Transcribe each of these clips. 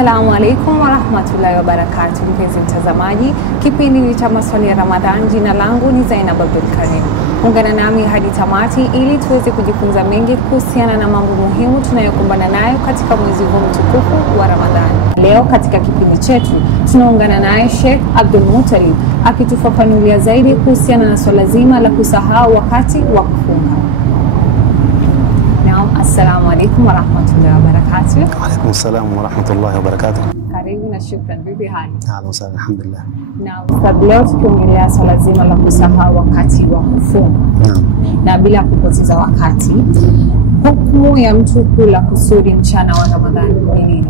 Assalamu alaikum warahmatullahi wabarakatuh. Mpenzi mtazamaji, kipindi ni cha maswali ya Ramadhan. Jina langu ni Zainab Abdul Karim. Ungana nami hadi tamati ili tuweze kujifunza mengi kuhusiana na mambo muhimu tunayokumbana nayo katika mwezi huu mtukufu wa Ramadhan. Leo katika kipindi chetu tunaungana naye Sheikh Abdul Muttalib akitufafanulia zaidi kuhusiana na swala zima la kusahau wakati wa kufunga. Assalamu alaikum warahmatullahi wabarakatuh. Wa alaikum assalam warahmatullahi wabarakatuh. Karibu na shukran. Vipi hali? Sawa, alhamdulillah. Na leo tukiongelea swala zima la kusahau wakati wa kufunga. Na bila kupoteza wakati, hukumu ya mtu kula kusudi mchana wa Ramadhani ni nini?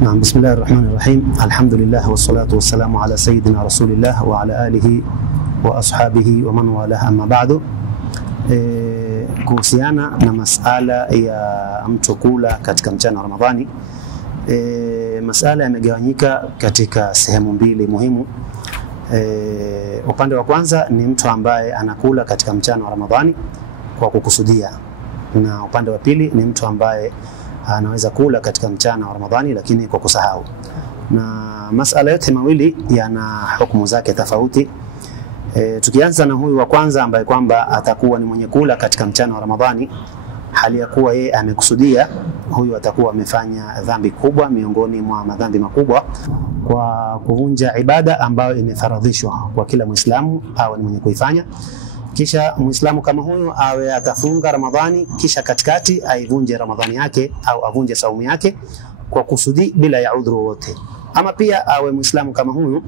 Naam, bismillahirrahmanirrahim. Alhamdulillah wassalatu wassalamu ala sayyidina rasulillah wa ala alihi wa ashabihi wa man wala, amma ba'du. Kuhusiana na masala ya mtu kula katika mchana wa Ramadhani, masala yamegawanyika katika sehemu mbili muhimu. Upande wa kwanza ni mtu ambaye anakula katika mchana wa Ramadhani kwa kukusudia, na upande wa pili ni mtu ambaye anaweza kula katika mchana wa Ramadhani lakini kwa kusahau. Na masala yote mawili yana hukumu zake tofauti. Tukianza na huyu wa kwanza ambaye kwamba atakuwa ni mwenye kula katika mchana wa Ramadhani hali ya kuwa yeye amekusudia, huyu atakuwa amefanya dhambi kubwa miongoni mwa madhambi makubwa kwa kuvunja ibada ambayo imefaradhishwa kwa kila Muislamu awe ni mwenye kuifanya. Kisha Muislamu kama huyu awe atafunga Ramadhani kisha katikati aivunje Ramadhani yake au avunje saumu yake kwa kusudi bila ya udhuru wote. Ama pia awe Muislamu kama huyu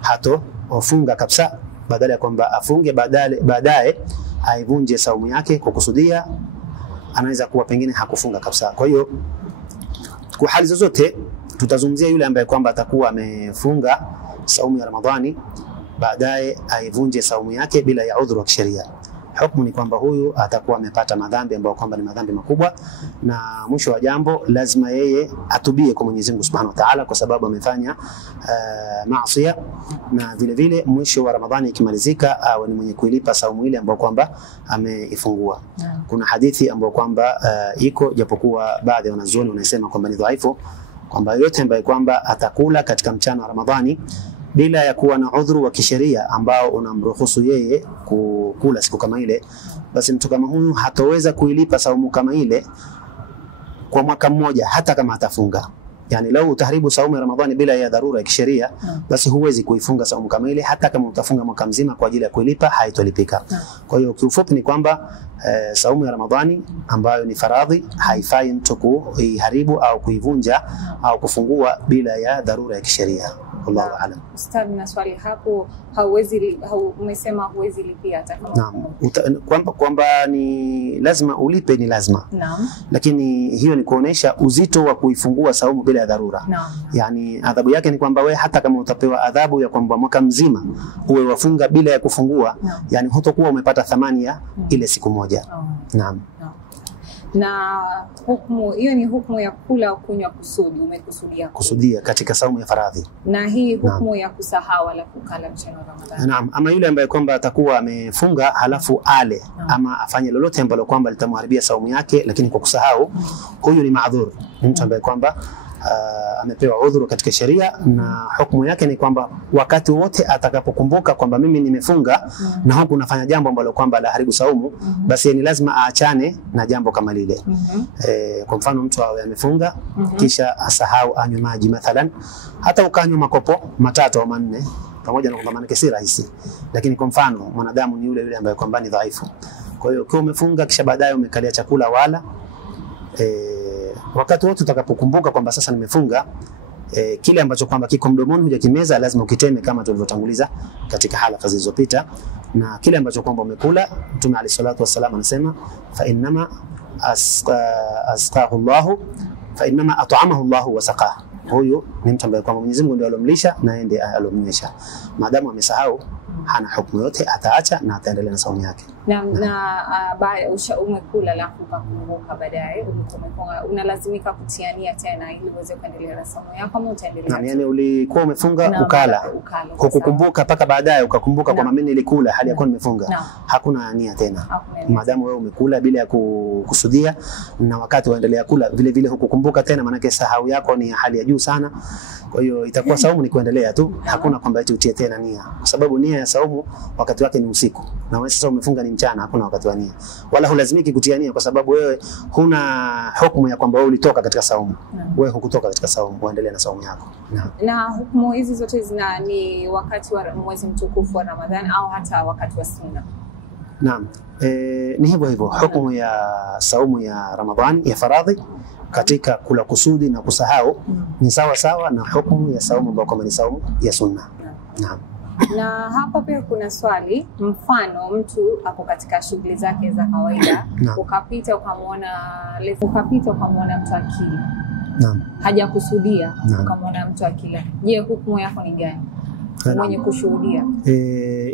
hatofunga kabisa, badala ya kwamba afunge baadaye aivunje saumu yake kwa kusudia, anaweza kuwa pengine hakufunga kabisa. Kwa hiyo kwa hali zozote tutazungumzia yule ambaye kwamba atakuwa amefunga saumu ya Ramadhani baadaye aivunje saumu yake bila ya udhuru wa kisheria. Hukumu ni kwamba huyu atakuwa amepata madhambi ambayo kwamba ni madhambi makubwa, na mwisho wa jambo lazima yeye atubie kwa Mwenyezi Mungu Subhanahu wa Ta'ala kwa sababu amefanya maasi, na vile vile mwisho wa Ramadhani ikimalizika awe ni mwenye kuilipa saumu ile ambayo kwamba ameifungua. Kuna hadithi ambayo kwamba iko, japokuwa baadhi ya wanazuoni wanasema kwamba ni dhaifu, kwamba yote ambaye kwamba atakula katika mchana wa Ramadhani bila ya kuwa na udhuru wa kisheria ambao unamruhusu yeye kukula siku kama ile, basi mtu kama huyu hataweza kuilipa saumu kama ile kwa mwaka mmoja hata kama atafunga. Yani lau utaharibu saumu ya Ramadhani bila ya dharura ya kisheria, basi huwezi kuifunga saumu kama ile hata kama utafunga mwaka mzima kwa ajili ya kuilipa, haitolipika. Kwa hiyo kiufupi ni kwamba saumu ya Ramadhani ambayo ni faradhi haifai mtu kuiharibu au kuivunja au kufungua bila ya dharura ya kisheria. Allahu a'lam. Ustadh, na swali hapo, umesema huwezi lipia hata kama. Naam, kwamba ni lazima ulipe, ni lazima. Naam. Lakini hiyo ni kuonesha uzito wa kuifungua saumu bila ya dharura. Naam. Yani adhabu yake ni kwamba wewe hata kama utapewa adhabu ya kwamba mwaka mzima uwe wafunga bila ya kufungua, yani hutakuwa umepata thamani ya ile siku moja. Naam. Na hukumu hiyo ni hukumu ya kula au kunywa kusudi, umekusudia katika saumu ya faradhi. Na hii hukumu ya kusahau ala kukala mchana wa Ramadhani. Naam, ama yule ambaye kwamba atakuwa amefunga halafu ale ama afanye lolote ambalo kwamba litamharibia saumu yake lakini kwa kusahau, huyu ni maadhur. Ni mtu ambaye kwamba amepewa udhuru katika sheria, na hukumu yake ni kwamba wakati wote atakapokumbuka kwamba mimi nimefunga na huku nafanya jambo ambalo kwamba la haribu saumu, basi ni lazima aachane na jambo kama lile. Kwa mfano mtu awe amefunga kisha asahau anywe maji mathalan, hata ukanywa makopo matatu au manne, pamoja na kwamba manake si rahisi, lakini kwa mfano mwanadamu ni yule ambaye kwamba ni dhaifu. Kwa hiyo ukiwa umefunga kisha baadaye umekalia chakula wala wakati wote utakapokumbuka kwamba sasa nimefunga, kile ambacho kwamba kiko mdomoni hujakimeza lazima ukiteme kama tulivyotanguliza katika halaka zilizopita. Na kile ambacho kwamba umekula, Mtume Ali salatu wasallam anasema fa innama asqahu Allah fa innama at'amahu Allah wa saqah. Huyu ni mtu ambaye kwamba Mwenyezi Mungu ndiye alomlisha na yeye ndiye alomnywesha. Maadamu amesahau, hana hukumu yote, ataacha na ataendelea na saumu yake. Na umekula alafu ukakumbuka baadaye umefunga, unalazimika kutiania tena ili uweze kuendelea na somo yako ama utaendelea? Yani ulikuwa umefunga ukala kukumbuka mpaka baadaye ukakumbuka kwamba mimi nilikula hali ya kuwa nimefunga, hakuna nia tena. Maadamu wewe umekula bila ya kukusudia na wakati waendelea kula vile vile hukukumbuka tena, maana sahau yako ni hali ya juu sana. Kwa hiyo itakuwa saumu ni kuendelea tu, hakuna kwamba eti utie tena nia, kwa sababu nia ya saumu wakati wake ni usiku na wewe sasa umefunga ni mchana, hakuna wakati wa nia. Wala hulazimiki kutia nia kwa sababu wewe huna hukumu ya kwamba wewe ulitoka katika saumu. Wewe hukutoka katika saumu, uendelee na saumu yako. Na hukumu hizi zote ni wakati wa mwezi mtukufu wa Ramadhani au hata wakati wa sunna? Naam. Ni hivyo hivyo hukumu ya saumu ya Ramadhani ya faradhi katika kula kusudi na kusahau ni sawa sawa na hukumu ya saumu ambayo kama ni saumu ya sunna. Naam. Na hapa pia kuna swali, mfano mtu ako katika shughuli zake za kawaida, ukapita ukamwona mtu akila. Naam. Hajakusudia, ukamwona mtu akila. Je, hukumu yako ni gani? Mwenye kushuhudia.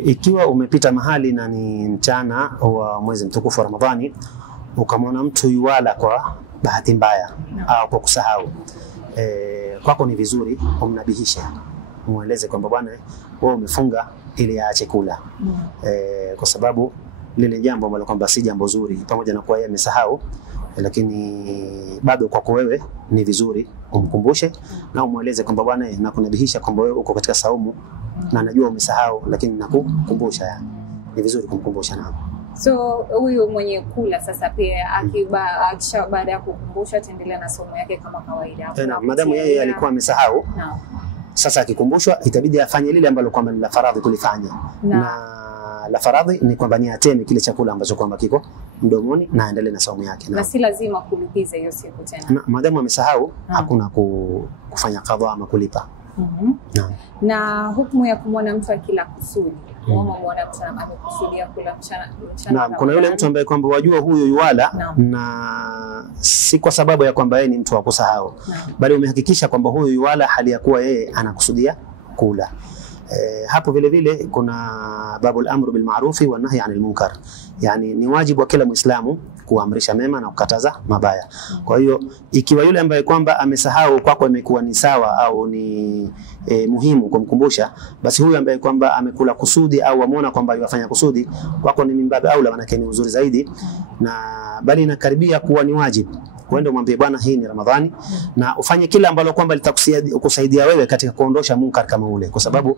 Ikiwa umepita mahali na ni mchana wa mwezi mtukufu wa Ramadhani, ukamwona mtu yuwala kwa bahati mbaya au kwa kusahau, kwako ni vizuri umnabihishe, mueleze kwamba bwana wewe umefunga ili aache kula. Kwa sababu lile jambo ambalo kwamba si jambo zuri, pamoja na kuwa yeye amesahau, lakini bado kwako wewe ni vizuri umkumbushe na umueleze kwamba bwana nakunabihisha kwamba wewe uko katika saumu na najua umesahau, lakini nakukumbusha. Yani ni vizuri kumkumbusha. Na so huyu mwenye kula sasa pia akisha baada ya kukumbusha ataendelea na somo yake kama kawaida. Madamu yeye alikuwa amesahau, sasa akikumbushwa itabidi afanye lile ambalo kwamba ni la faradhi kulifanya. Na la faradhi ni kwamba ni ateme kile chakula ambacho kwamba kiko mdomoni na aendelee na saumu yake. Na si lazima kulipiza hiyo siku tena. Madamu amesahau hakuna kufanya qadha ama kulipa. Na hukumu ya kumwona mtu akila kusudi, muona mtu amekusudia kula mchana. Kuna yule mtu ambaye kwamba wajua huyo yuwala na si kwa sababu ya kwamba yeye ni mtu wa kusahau, bali umehakikisha kwamba huyo yuwala hali ya kuwa yeye anakusudia kula. Hapo vile vile kuna babul amru bil ma'rufi wa nahy 'anil munkar, yani ni wajibu wa kila Muislamu kuamrisha mema na kukataza mabaya. Kwa hiyo ikiwa yule ambaye kwamba amesahau kwako imekuwa ni sawa au ni muhimu kumkumbusha, basi huyu ambaye kwamba amekula kusudi au amuona kwamba yafanya kusudi kwako ni mimbabe aula, maana ni uzuri zaidi, na bali inakaribia kuwa ni wajibu uende umwambie bwana hii ni Ramadhani na ufanye kila ambalo kwamba litakusaidia wewe katika kuondosha munkar kama ule, kwa sababu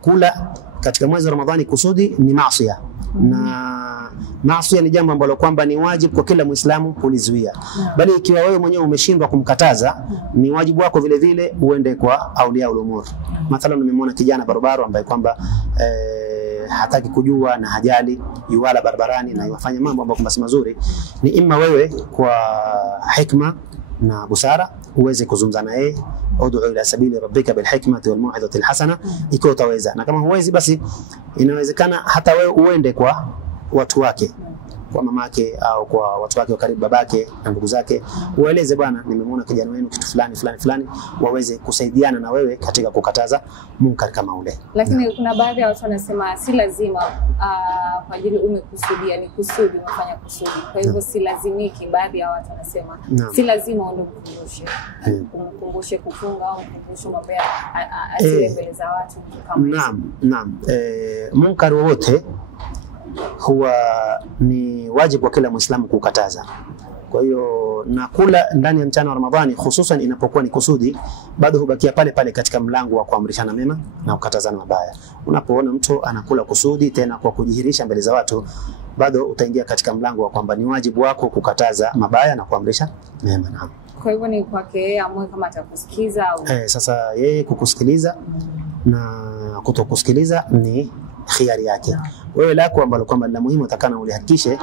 kula katika mwezi wa Ramadhani kusudi ni maasiya, na maasiya ni jambo ambalo kwamba ni wajibu kwa kila Muislamu kulizuia. Bali ikiwa wewe mwenyewe umeshindwa kumkataza, ni wajibu wako vile vile uende kwa aulia ulumur. Mathalan nimemwona kijana barabara ambaye kwamba hataki kujua na hajali, yuwala barabarani na yafanya mambo ambayo si mazuri, ni imma wewe kwa hikma na busara uweze kuzungumza na yeye, ud'u ila sabili rabbika bil hikmati wal mau'izati al hasana, ikiwa utaweza. Na kama huwezi, basi inawezekana hata wewe uende kwa watu wake, kwa mamake au kwa watu wake wa karibu, babake na ndugu zake, ueleze bwana nimemwona kijana wenu kitu fulani, waweze kusaidiana na wewe katika kukataza munkar kama ule. Lakini kuna baadhi ya watu wanasema si lazima kwa ajili umekusudia, ni kusudi, umefanya kusudi, kwa hivyo si lazimiki. Baadhi ya watu wanasema si lazima ndio kumkumbushe kufunga au kumkumbushe mabaya asile mbele za watu kama. Naam. Munkar wote huwa ni wajibu wa kila Muislamu kukataza. Kwa hiyo na kula ndani ya mchana wa Ramadhani, hususan inapokuwa ni kusudi, bado hubakia pale pale katika mlango wa kuamrishana mema na kukatazana mabaya. Unapoona mtu anakula kusudi tena kwa kujihirisha mbele za watu, bado utaingia katika mlango wa kwamba ni wajibu wako kukataza mabaya na kuamrisha mema. Naam. Kwa hivyo ni kwake yeye amue kama atakusikiza au sasa yeye kukusikiliza na kutokusikiliza ni khiari yake. Wewe lako ambalo kwamba la muhimu utakana ulihakikishe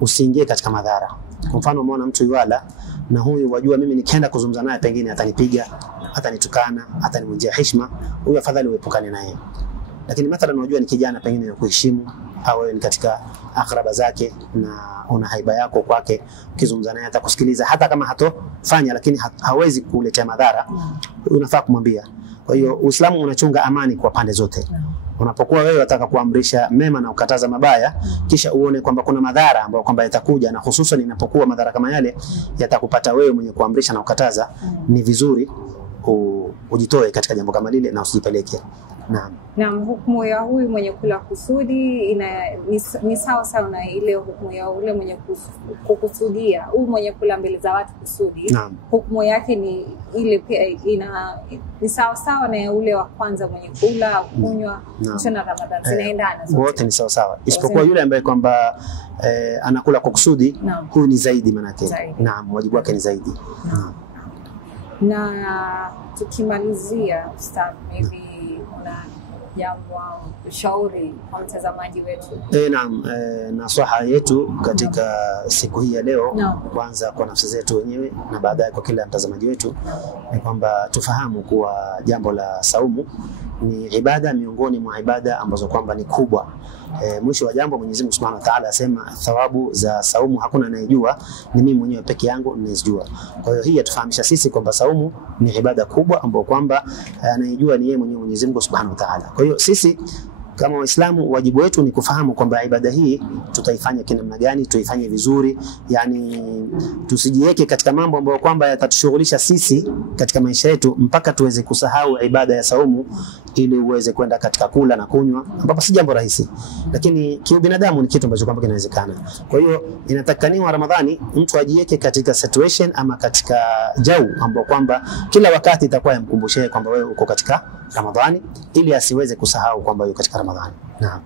usiingie katika madhara. Kwa mfano umeona mtu yuala na huyu wajua mimi nikienda kuzungumza naye pengine atanipiga, atanitukana, atanivunjia heshima, huyu afadhali uepukane naye. Lakini mathalan unajua ni kijana pengine yakuheshimu au wewe ni katika akraba zake na una haiba yako kwake, ukizungumza naye atakusikiliza hata kama hatofanya, lakini hawezi kuletea madhara, unafaa kumwambia. Kwa hiyo Uislamu unachunga amani kwa pande zote. Unapokuwa wewe unataka kuamrisha mema na ukataza mabaya, kisha uone kwamba kuna madhara ambayo kwamba yatakuja, na hususan inapokuwa madhara kama yale yatakupata wewe mwenye kuamrisha na ukataza, ni vizuri ujitoe katika jambo kama lile na usijipeleke. Naam. Naam, hukumu ya huyu mwenye kula kusudi ni sawa sawa na ile hukumu ya ule mwenye kukusudia. Huyu mwenye kula mbele za watu kusudi, naam, hukumu yake ni ile pia ni sawa sawa na ule wa kwanza mwenye kula kunywa mchana Ramadhani, zinaendana zote. Wote ni sawa sawa. Isipokuwa yule ambaye kwamba anakula kwa kusudi, huyu ni zaidi manake. Naam, wajibu wake ni zaidi. Naam. Na tukimalizia Ustadh, maybe una jambo au ushauri kwa mtazamaji wetu? Naam, nasaha yetu katika siku hii ya leo, kwanza kwa nafsi zetu wenyewe na baadaye kwa kila mtazamaji wetu, ni kwamba tufahamu kuwa jambo la saumu ni ibada miongoni mwa ibada ambazo kwamba ni kubwa. Mwisho wa jambo Mwenyezi Mungu Subhanahu wa Ta'ala asema thawabu za saumu hakuna anayejua, ni mimi mwenyewe peke yangu ninayejua. Kwa hiyo hii yatufahamisha sisi kwamba saumu ni ibada kubwa ambayo kwamba anayejua ni yeye mwenyewe Mwenyezi Mungu Subhanahu wa Ta'ala. Kwa hiyo sisi kama Waislamu wajibu wetu ni kufahamu kwamba ibada hii tutaifanya kinamna gani, tuifanye vizuri, yani tusijiweke katika mambo ambayo kwamba yatatushughulisha sisi katika maisha yetu mpaka tuweze kusahau ibada ya saumu ili uweze kwenda katika kula na kunywa, ambapo si jambo rahisi, lakini kiubinadamu ni kitu ambacho kwamba kinawezekana. Kwa hiyo inatakaniwa Ramadhani mtu ajiweke katika situation ama katika jau ambao kwamba kila wakati itakuwa yamkumbushie kwamba wewe uko katika Ramadhani, ili asiweze kusahau kwamba yuko katika Ramadhani. Naam.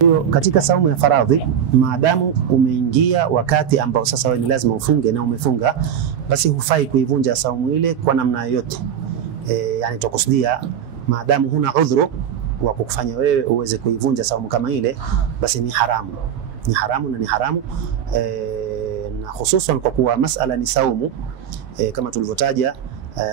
Hiyo katika saumu ya faradhi, maadamu umeingia wakati ambao sasa wewe ni lazima ufunge na umefunga, basi hufai kuivunja saumu ile kwa namna yoyote. Yani tukusudia maadamu huna udhuru wa kukufanya wewe uweze kuivunja saumu kama ile, basi ni haramu. Ni haramu na ni haramu na hususan kwa kuwa masala ni saumu kama tulivyotaja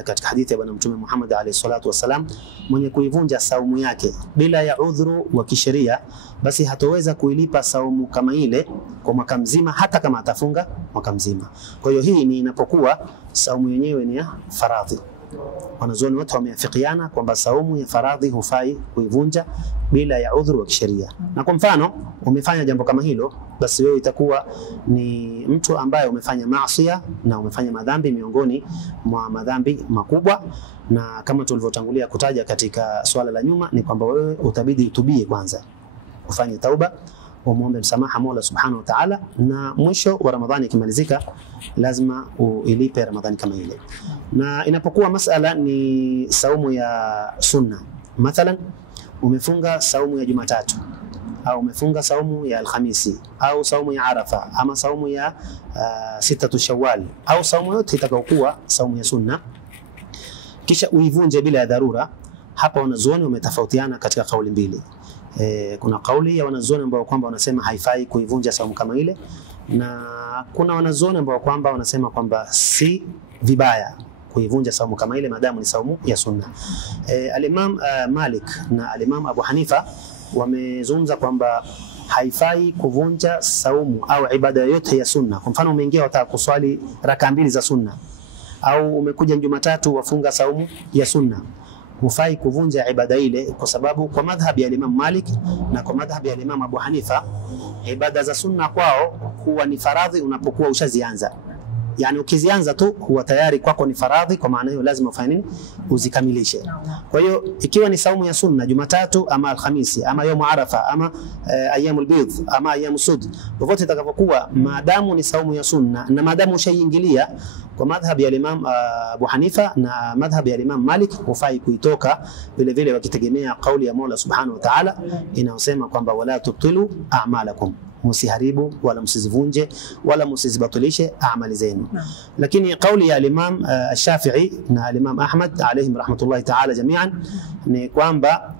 katika hadithi ya Bwana Mtume Muhammad alayhi salatu wasalam, mwenye kuivunja saumu yake bila ya udhuru wa kisheria, basi hatoweza kuilipa saumu kama ile kwa mwaka mzima, hata kama atafunga mwaka mzima. Kwa hiyo hii ni inapokuwa saumu yenyewe ni ya faradhi. Wanazuoni wote wameafikiana kwamba saumu ya faradhi hufai kuivunja bila ya udhuru wa kisheria. Na kwa mfano umefanya jambo kama hilo, basi wewe itakuwa ni mtu ambaye umefanya maasiya na umefanya madhambi miongoni mwa madhambi makubwa, na kama tulivyotangulia kutaja katika swala la nyuma ni kwamba wewe utabidi utubie kwanza, ufanye tauba, umuombe msamaha Mola Subhanahu wa Ta'ala, na mwisho wa Ramadhani ikimalizika lazima uilipe Ramadhani kama ile. Na inapokuwa masala ni saumu ya sunna, mathalan umefunga saumu ya Jumatatu au umefunga saumu ya Alhamisi au saumu ya Arafa ama saumu ya sitatu Shawwal au saumu yote itakayokuwa saumu ya sunna, kisha uivunje bila ya dharura, hapa wanazuoni wametofautiana katika kauli mbili. Kuna kauli ya wanazuoni ambao kwamba wanasema haifai kuivunja saumu kama ile, na kuna wanazuoni ambao kwamba wanasema kwamba si vibaya kuivunja saumu kama ile maadamu ni saumu ya sunna. Al-Imam Malik na Al-Imam Abu Hanifa wamezungumza kwamba haifai kuvunja saumu au ibada yote ya sunna. Kwa mfano umeingia wataka kuswali raka mbili za sunna, au umekuja Jumatatu wafunga saumu ya sunna, hufai kuvunja ibada ile, kwa sababu kwa madhhab ya Imam Malik na kwa madhhab ya Imam Abu Hanifa ibada za sunna kwao huwa ni faradhi unapokuwa ushazianza. Yani ukizianza tu huwa tayari kwako ni faradhi, kwa maana hiyo lazima ufanye nini? Uzikamilishe. Kwa hiyo ikiwa ni saumu ya sunna Jumatatu ama Alhamisi ama yaumu Arafa ama ayyamul bidh ama ayyamul sud, popote itakapokuwa, maadamu ni saumu ya sunna na maadamu ushaiingilia, kwa madhhab ya Imam Abu Hanifa na madhhab ya Imam Malik hufai kuitoka, vile vile wakitegemea kauli ya Mola Subhanahu wa Ta'ala inayosema kwamba wala tubtilu a'malakum, musiharibu wala msizivunje wala msizibatilishe amali zenu. Lakini kauli ya Imam Shafi'i na Imam Ahmad alayhim rahmatullahi ta'ala jami'an ni kwamba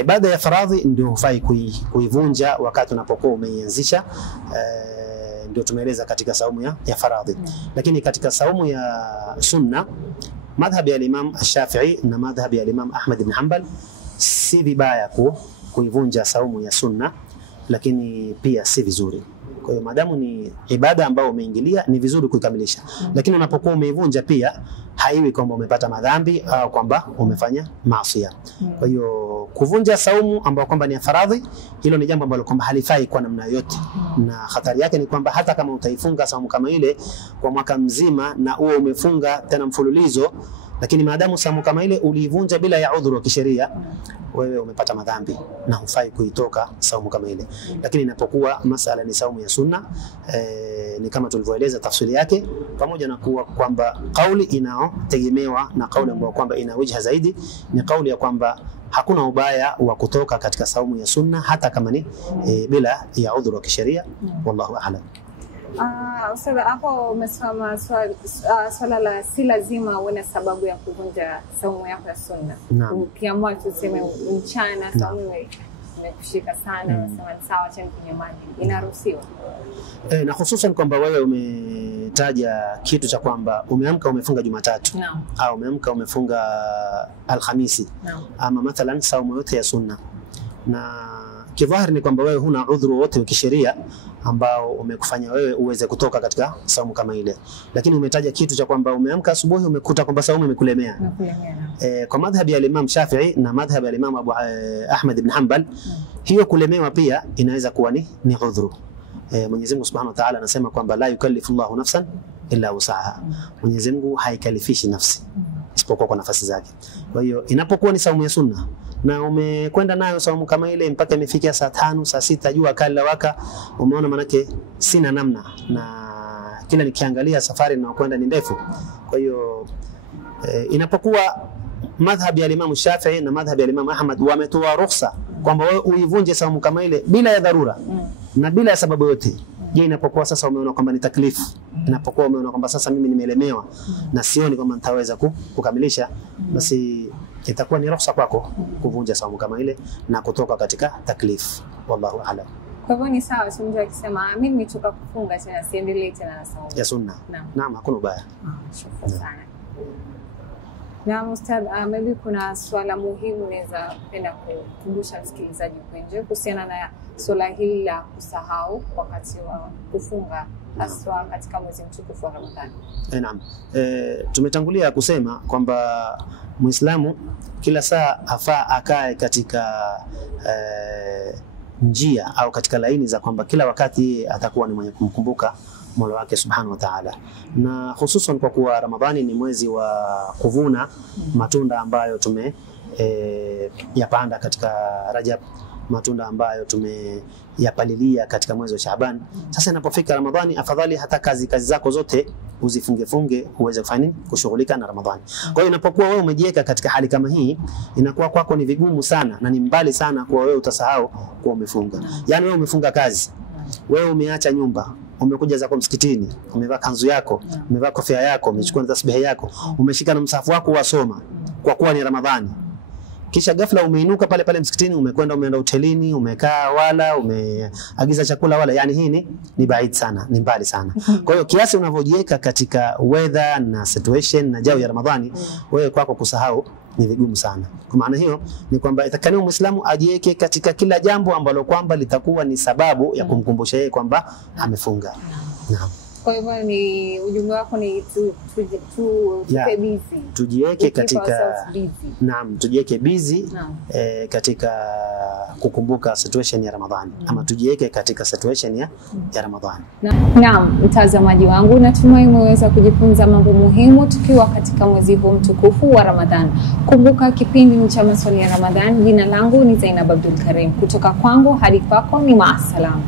ibada ya faradhi ndio hufai kuivunja wakati unapokuwa umeianzisha, ndio tumeeleza katika saumu ya faradhi. Lakini katika saumu ya sunna, madhhab ya Imam Shafi'i na madhhab ya Imam Ahmad ibn Hanbal, si vibaya kuivunja saumu ya sunna, lakini pia si vizuri. Kwa hiyo madamu ni ibada ambayo umeingilia ni vizuri kuikamilisha. Lakini unapokuwa umeivunja pia haiwi kwamba umepata madhambi au kwamba umefanya maasi. Kwa hiyo kuvunja saumu ambayo kwamba ni faradhi, hilo ni jambo ambalo kwamba halifai kwa namna yote. Na hatari yake ni kwamba hata kama utaifunga saumu kama ile kwa mwaka mzima na uwe umefunga tena mfululizo, lakini maadamu saumu kama ile uliivunja bila ya udhuru wa kisheria, wewe umepata madhambi na hufai kuitoka saumu kama ile. Lakini inapokuwa masala ni saumu ya sunna, ni kama tulivyoeleza tafsiri yake, pamoja na kuwa kwamba kauli inaotegemewa na kauli ambayo kwamba ina wajha zaidi ni kauli ya kwamba hakuna ubaya wa kutoka katika saumu ya sunna hata kama ni bila ya udhuru wa kisheria. Wallahu a'lam. Ustadh, hapo umesema swala la si lazima uwe sababu ya kuvunja saumu yako ya sunna. Ukiamua tuseme mchana saumu imekushika sana, unasema sawa, acha nikunywe maji, inaruhusiwa? Na hususan kwamba wewe umetaja kitu cha kwamba umeamka umefunga Jumatatu au umeamka umefunga Alhamisi ama mathalan saumu yote ya sunna, na kidhahiri ni kwamba wewe huna udhuru wote wa kisheria ambao umekufanya wewe uweze kutoka katika saumu kama ile. Lakini umetaja kitu cha kwamba umeamka asubuhi umekuta kwamba saumu imekulemea. Kwa madhhabi ya Imam Shafi'i na madhhabi ya Imam Abu Ahmad ibn Hanbal, hiyo kulemewa pia inaweza kuwa ni udhuru. Mwenyezi Mungu Subhanahu wa Ta'ala anasema kwamba la yukallifu Allahu nafsan illa wusaha. Mwenyezi Mungu haikalifishi nafsi isipokuwa kwa nafasi zake. Kwa hiyo inapokuwa ni saumu ya sunna na umekwenda nayo saumu kama ile mpaka imefikia saa 5 saa 6 jua kali la waka, umeona manake sina namna na kila nikiangalia safari na kwenda ni ndefu. Kwa hiyo inapokuwa madhhabi ya Imam Shafi'i na madhhabi ya Imam Ahmad wametoa ruhusa kwamba wewe uivunje saumu kama ile bila ya dharura na bila ya sababu yote. Je, inapokuwa sasa umeona kwamba ni taklifu, inapokuwa umeona kwamba sasa mimi nimelemewa na sioni kwamba nitaweza kukamilisha, basi itakuwa ni ruhusa kwako kuvunja saumu kama ile na kutoka katika taklifu. Wallahu a'lam. Kwa hivyo ni sawa mtu akisema mimi nimetoka kufunga tena siendelee tena na saumu ya sunna? Naam, hakuna ubaya. Shukrani sana. Na Ustadh, maybe kuna swala muhimu naweza penda kukumbusha msikilizaji kwenye kuhusiana na swala hili la kusahau wakati wa kufunga haswa katika mwezi mtukufu wa Ramadhani. Naam. Tumetangulia kusema kwamba Muislamu kila saa afaa akae katika njia au katika laini za kwamba kila wakati atakuwa ni mwenye kumkumbuka Mola wake Subhanahu wa Ta'ala, na hususan kwa kuwa Ramadhani ni mwezi wa kuvuna matunda ambayo yapanda katika Rajab, matunda ambayo tumeyapalilia katika mwezi wa Shaaban. Sasa inapofika Ramadhani, afadhali hata kazi zako zote uzifunge uweze kufanya kushughulika na Ramadhani. Kwa hiyo inapokuwa wewe umejiweka katika hali kama hii, inakuwa kwako ni vigumu sana na ni mbali sana kwa wewe utasahau kuwa umefunga. Yaani wewe umefunga kazi, wewe umeacha nyumba, umekuja zako msikitini, umevaa kanzu yako, umevaa kofia yako, umechukua tasbihi yako, umeshika na msahafu wako wasoma kwa kuwa ni Ramadhani. Kisha ghafla umeinuka pale msikitini, umeenda hotelini, umekaa wala umeagiza chakula wala, yani hii ni baid sana, ni mbali sana. Kwa hiyo kiasi unavyojiweka katika weather na situation na jao ya Ramadhani, wewe kwako kusahau ni vigumu sana. Kwa maana hiyo ni kwamba itakaniwa Muislamu ajiweke katika kila jambo ambalo kwamba litakuwa ni sababu ya kumkumbusha yeye kwamba amefunga. Naam. Kwa hivyo ni ujumbe wako ni busy. Tujiweke katika tujiweke busy katika kukumbuka situation ya Ramadhani ama tujiweke katika situation ya Ramadhani. Naam, mtazamaji wangu, natumai umeweza kujifunza mambo muhimu tukiwa katika mwezi huu mtukufu wa Ramadhani. Kumbuka kipindi cha maswali ya Ramadhani. Jina langu ni Zainab Abdul Karim. Kutoka kwangu hadi kwako ni maasalam.